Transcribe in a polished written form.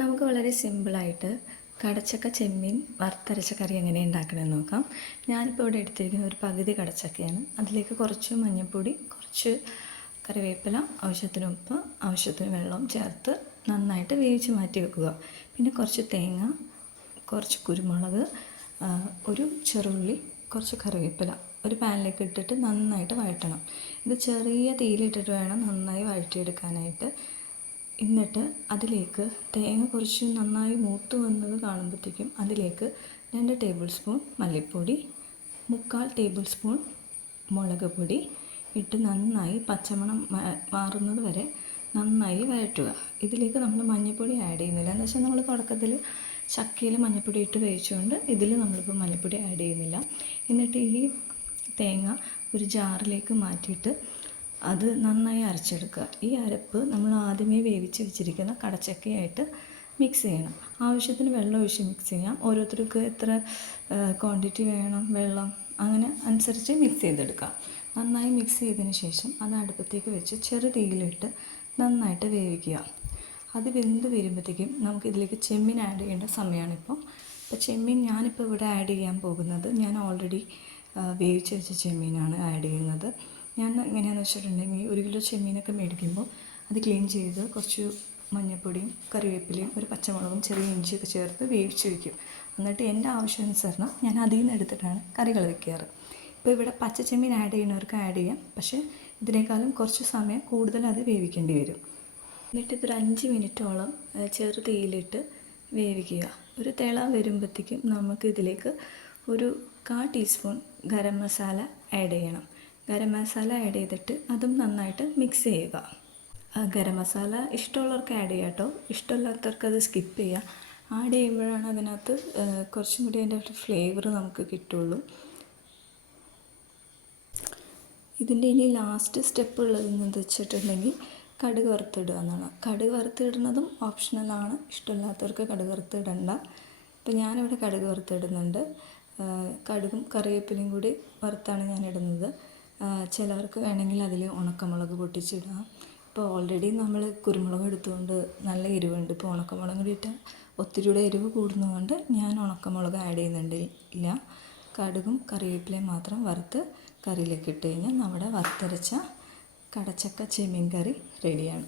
നമുക്ക് വളരെ സിമ്പിളായിട്ട് കടച്ചക്ക ചെമ്മീൻ വറുത്തരച്ച കറി എങ്ങനെ ഉണ്ടാക്കണമെന്ന് നോക്കാം. ഞാനിപ്പോൾ ഇവിടെ എടുത്തിരിക്കുന്ന ഒരു പകുതി കടച്ചക്കയാണ്. അതിലേക്ക് കുറച്ച് മഞ്ഞൾപ്പൊടി, കുറച്ച് കറിവേപ്പില, ആവശ്യത്തിന് ഉപ്പ്, ആവശ്യത്തിന് വെള്ളം ചേർത്ത് നന്നായിട്ട് വേവിച്ച് മാറ്റി വെക്കുക. പിന്നെ കുറച്ച് തേങ്ങ, കുറച്ച് കുരുമുളക്, ഒരു ചെറുള്ളി, കുറച്ച് കറിവേപ്പില ഒരു പാനിലേക്ക് ഇട്ടിട്ട് നന്നായിട്ട് വഴറ്റണം. ഇത് ചെറിയ തീയിലിട്ടിട്ട് വേണം നന്നായി വഴറ്റിയെടുക്കാനായിട്ട്. എന്നിട്ട് അതിലേക്ക് തേങ്ങ കുറച്ച് നന്നായി മൂത്ത് വന്നത് കാണുമ്പോഴത്തേക്കും അതിലേക്ക് 2 ടേബിൾ സ്പൂൺ മല്ലിപ്പൊടി, 3/4 ടേബിൾ സ്പൂൺ മുളക് പൊടി ഇട്ട് നന്നായി പച്ചമണം മാറുന്നത് വരെ നന്നായി വഴറ്റുക. ഇതിലേക്ക് നമ്മൾ മഞ്ഞൾപ്പൊടി ആഡ് ചെയ്യുന്നില്ല. എന്ന് വെച്ചാൽ നമ്മൾ തുടക്കത്തിൽ ചക്കയിൽ മഞ്ഞൾപ്പൊടി ഇട്ട് വേവിച്ചുകൊണ്ട് ഇതിൽ നമ്മളിപ്പോൾ മഞ്ഞൾപ്പൊടി ആഡ് ചെയ്യുന്നില്ല. എന്നിട്ട് ഈ തേങ്ങ ഒരു ജാറിലേക്ക് മാറ്റിയിട്ട് അത് നന്നായി അരച്ചെടുക്കുക. ഈ അരപ്പ് നമ്മൾ ആദ്യമേ വേവിച്ച് വെച്ചിരിക്കുന്ന കടച്ചക്കയായിട്ട് മിക്സ് ചെയ്യണം. ആവശ്യത്തിന് വെള്ളം ഒഴിച്ച് മിക്സ് ചെയ്യാം. ഓരോരുത്തർക്ക് എത്ര ക്വാണ്ടിറ്റി വേണം വെള്ളം അങ്ങനെ അനുസരിച്ച് മിക്സ് ചെയ്തെടുക്കാം. നന്നായി മിക്സ് ചെയ്തതിന് ശേഷം അത് അടുപ്പത്തേക്ക് വെച്ച് ചെറു തീയിലിട്ട് നന്നായിട്ട് വേവിക്കുക. അത് വെന്ത് വരുമ്പോഴത്തേക്കും നമുക്ക് ഇതിലേക്ക് ചെമ്മീൻ ആഡ് ചെയ്യേണ്ട സമയമാണിപ്പോൾ. അപ്പോൾ ചെമ്മീൻ ഞാനിപ്പോൾ ഇവിടെ ആഡ് ചെയ്യാൻ പോകുന്നത് ഞാൻ ഓൾറെഡി വേവിച്ച് വെച്ച ചെമ്മീനാണ് ആഡ് ചെയ്യുന്നത്. ഞാൻ എങ്ങനെയാണെന്ന് വെച്ചിട്ടുണ്ടെങ്കിൽ 1 കിലോ ചെമ്മീനൊക്കെ മേടിക്കുമ്പോൾ അത് ക്ലീൻ ചെയ്ത് കുറച്ച് മഞ്ഞൾപ്പൊടിയും കറിവേപ്പിലയും ഒരു പച്ചമുളകും ചെറിയ ഇഞ്ചിയൊക്കെ ചേർത്ത് വേവിച്ച് വയ്ക്കും. എന്നിട്ട് എൻ്റെ ആവശ്യാനുസരണം ഞാൻ അതിൽ നിന്ന് എടുത്തിട്ടാണ് കറികൾ വെക്കാറ്. ഇപ്പോൾ ഇവിടെ പച്ച ചെമ്മീൻ ആഡ് ചെയ്യുന്നവർക്ക് ആഡ് ചെയ്യാം, പക്ഷേ ഇതിനേക്കാളും കുറച്ച് സമയം കൂടുതൽ അത് വേവിക്കേണ്ടി വരും. എന്നിട്ട് ഇതൊരു 5 മിനിറ്റോളം ചെറു തീയിലിട്ട് വേവിക്കുക. ഒരു തിള വരുമ്പോഴത്തേക്കും നമുക്ക് ഇതിലേക്ക് ഒരു 1/4 ടീസ്പൂൺ ഗരം മസാല ആഡ് ചെയ്യണം. ഗരം മസാല ആഡ് ചെയ്തിട്ട് അതും നന്നായിട്ട് മിക്സ് ചെയ്യുക. ഗരം മസാല ഇഷ്ടമുള്ളവർക്ക് ആഡ് ചെയ്യാം കേട്ടോ, ഇഷ്ടമില്ലാത്തവർക്ക് അത് സ്കിപ്പ് ചെയ്യുക. ആഡ് ചെയ്യുമ്പോഴാണ് അതിനകത്ത് കുറച്ചും കൂടി അതിൻ്റെ ഒരു ഫ്ലേവർ നമുക്ക് കിട്ടുള്ളൂ. ഇതിൻ്റെ ഇനി ലാസ്റ്റ് സ്റ്റെപ്പ് ഉള്ളതെന്ന് വെച്ചിട്ടുണ്ടെങ്കിൽ കടുക് വറുത്തിടുക എന്നാണ്. കടുക് വറുത്തിടുന്നതും ഓപ്ഷണലാണ്, ഇഷ്ടമില്ലാത്തവർക്ക് കടുക് വറുത്തിടണ്ട. ഇപ്പോൾ ഞാനിവിടെ കടുക് വറുത്തിടുന്നുണ്ട്. കടുകും കറിവേപ്പിലയും കൂടി വറുത്താണ് ഞാൻ ഇടുന്നത്. ചിലവർക്ക് വേണമെങ്കിൽ അതിൽ ഉണക്കമുളക് പൊട്ടിച്ചിടാം. ഇപ്പോൾ ഓൾറെഡി നമ്മൾ കുരുമുളക് എടുത്തുകൊണ്ട് നല്ല എരിവുണ്ട്. ഇപ്പോൾ ഉണക്കമുളക് കൂടി ഇട്ടാൽ ഒത്തിരി കൂടെ എരിവ് കൂടുന്നതുകൊണ്ട് ഞാൻ ഉണക്കമുളക് ആഡ് ചെയ്യുന്നുണ്ടില്ല. കടുകും കറിവേപ്പിലയും മാത്രം വറുത്ത് കറിയിലേക്ക് ഇട്ട് കഴിഞ്ഞാൽ നമ്മുടെ വറുത്തരച്ച കടച്ചക്ക ചെമ്മീൻ കറി റെഡിയാണ്.